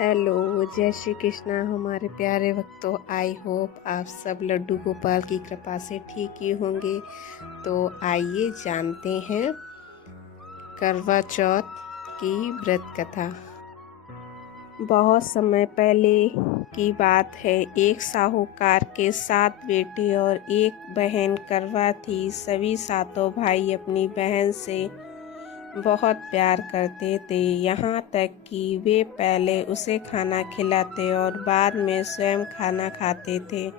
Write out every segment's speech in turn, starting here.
Hello, जय श्री कृष्णा हमारे प्यारे भक्तों। आई होप आप सब लड्डू गोपाल की कृपा से ठीक ही होंगे। तो आइए जानते हैं करवा चौथ की व्रत कथा। बहुत समय पहले की बात है। एक साहूकार के 7 बेटे और एक बहन करवा थी। सभी सातों भाई अपनी बहन से बहुत प्यार करते थे, यहाँ तक कि वे पहले उसे खाना खिलाते और बाद में स्वयं खाना खाते थे।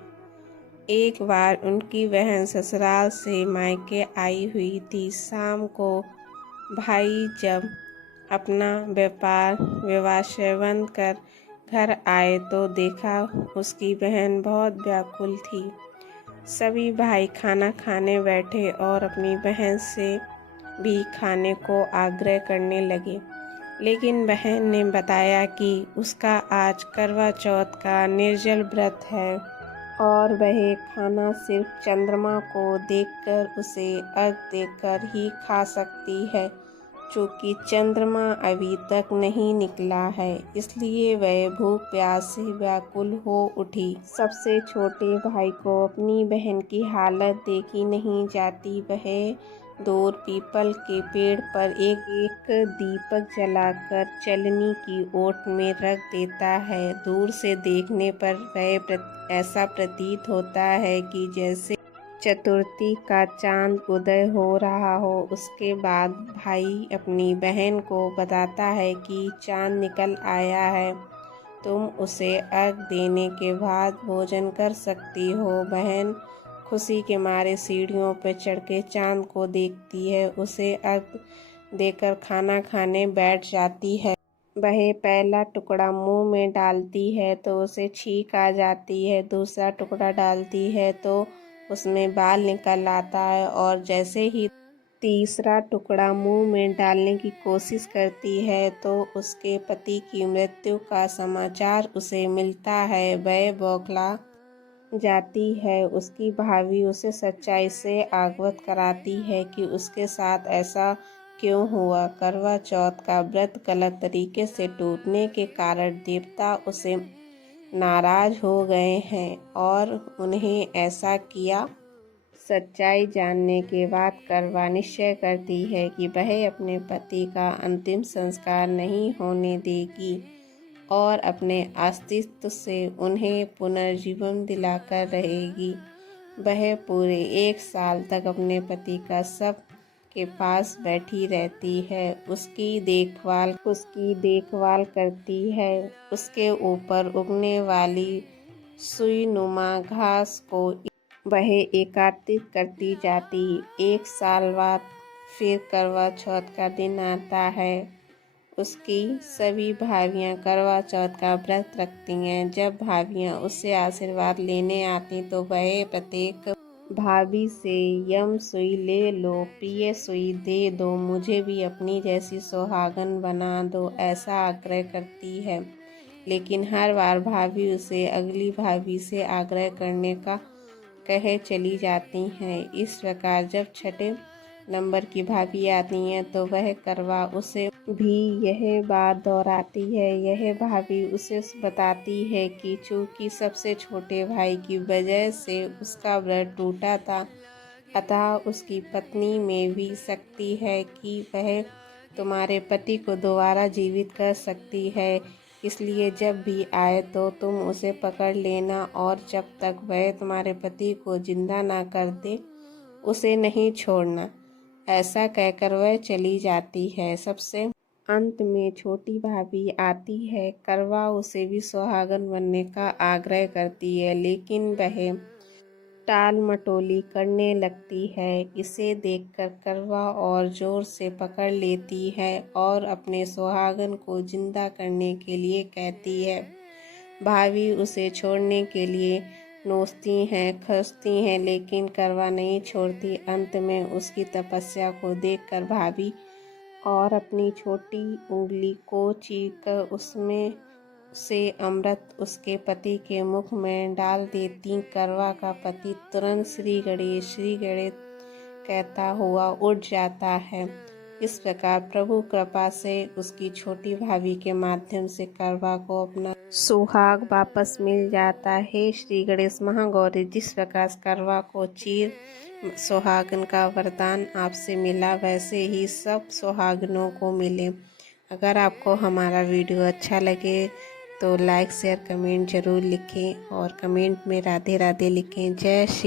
एक बार उनकी बहन ससुराल से मायके आई हुई थी। शाम को भाई जब अपना व्यवसाय बंद कर घर आए तो देखा उसकी बहन बहुत व्याकुल थी। सभी भाई खाना खाने बैठे और अपनी बहन से भी खाने को आग्रह करने लगे, लेकिन बहन ने बताया कि उसका आज करवा चौथ का निर्जल व्रत है और वह खाना सिर्फ चंद्रमा को देखकर उसे अर्घ देकर ही खा सकती है, क्योंकि चंद्रमा अभी तक नहीं निकला है। इसलिए वह भूख प्यास से व्याकुल हो उठी। सबसे छोटे भाई को अपनी बहन की हालत देखी नहीं जाती। वह दूर पीपल के पेड़ पर एक दीपक जलाकर चलनी की ओट में रख देता है। दूर से देखने पर वह ऐसा प्रतीत होता है कि जैसे चतुर्थी का चांद उदय हो रहा हो। उसके बाद भाई अपनी बहन को बताता है कि चांद निकल आया है, तुम उसे अर्घ देने के बाद भोजन कर सकती हो। बहन खुशी के मारे सीढ़ियों पर चढ़ के चांद को देखती है। उसे अर्घ देकर खाना खाने बैठ जाती है। वह पहला टुकड़ा मुंह में डालती है तो उसे छींक आ जाती है। दूसरा टुकड़ा डालती है तो उसमें बाल निकल आता है और जैसे ही तीसरा टुकड़ा मुंह में डालने की कोशिश करती है तो उसके पति की मृत्यु का समाचार उसे मिलता है। वह बौखला जाती है। उसकी भाभी उसे सच्चाई से अवगत कराती है कि उसके साथ ऐसा क्यों हुआ। करवा चौथ का व्रत गलत तरीके से टूटने के कारण देवता उसे नाराज हो गए हैं और उन्हें ऐसा किया। सच्चाई जानने के बाद करवा निश्चय करती है कि वह अपने पति का अंतिम संस्कार नहीं होने देगी और अपने अस्तित्व से उन्हें पुनर्जीवन दिलाकर रहेगी। वह पूरे 1 साल तक अपने पति का शव के पास बैठी रहती है, उसकी देखभाल करती है। उसके ऊपर उगने वाली सुईनुमा घास को वह एकत्रित करती जाती। 1 साल बाद फिर करवा चौथ का दिन आता है। उसकी सभी भाभियां करवा चौथ का व्रत रखती हैं। जब भाभियां उससे आशीर्वाद लेने आती तो वह प्रत्येक भाभी से यम सुई ले लो, प्रिय सुई दे दो, मुझे भी अपनी जैसी सुहागन बना दो, ऐसा आग्रह करती है। लेकिन हर बार भाभी उसे अगली भाभी से आग्रह करने का कहे चली जाती हैं। इस प्रकार जब छठे नंबर की भाभी आती हैं तो वह करवा उसे भी यह बात दोहराती है। यह भाभी उसे बताती है कि चूंकि सबसे छोटे भाई की वजह से उसका व्रत टूटा था, अतः उसकी पत्नी में भी शक्ति है कि वह तुम्हारे पति को दोबारा जीवित कर सकती है। इसलिए जब भी आए तो तुम उसे पकड़ लेना और जब तक वह तुम्हारे पति को जिंदा ना कर दे उसे नहीं छोड़ना। ऐसा कहकर वह चली जाती है। सबसे अंत में छोटी भाभी आती है। करवा उसे भी सुहागन बनने का आग्रह करती है, लेकिन वह टाल मटोली करने लगती है। इसे देखकर करवा और जोर से पकड़ लेती है और अपने सुहागन को जिंदा करने के लिए कहती है। भाभी उसे छोड़ने के लिए नोचती हैं, खसती हैं, लेकिन करवा नहीं छोड़ती। अंत में उसकी तपस्या को देखकर भाभी और अपनी छोटी उंगली को चीरकर उसमें से अमृत उसके पति के मुख में डाल देती। करवा का पति तुरंत श्री गणेश कहता हुआ उठ जाता है इस प्रकार प्रभु कृपा से उसकी छोटी भाभी के माध्यम से करवा को अपना सुहाग वापस मिल जाता है। श्री गणेश महागौरी, जिस प्रकार करवा को चीर सुहागन का वरदान आपसे मिला, वैसे ही सब सुहागनों को मिले। अगर आपको हमारा वीडियो अच्छा लगे तो लाइक शेयर कमेंट ज़रूर लिखें और कमेंट में राधे राधे लिखें। जय श्री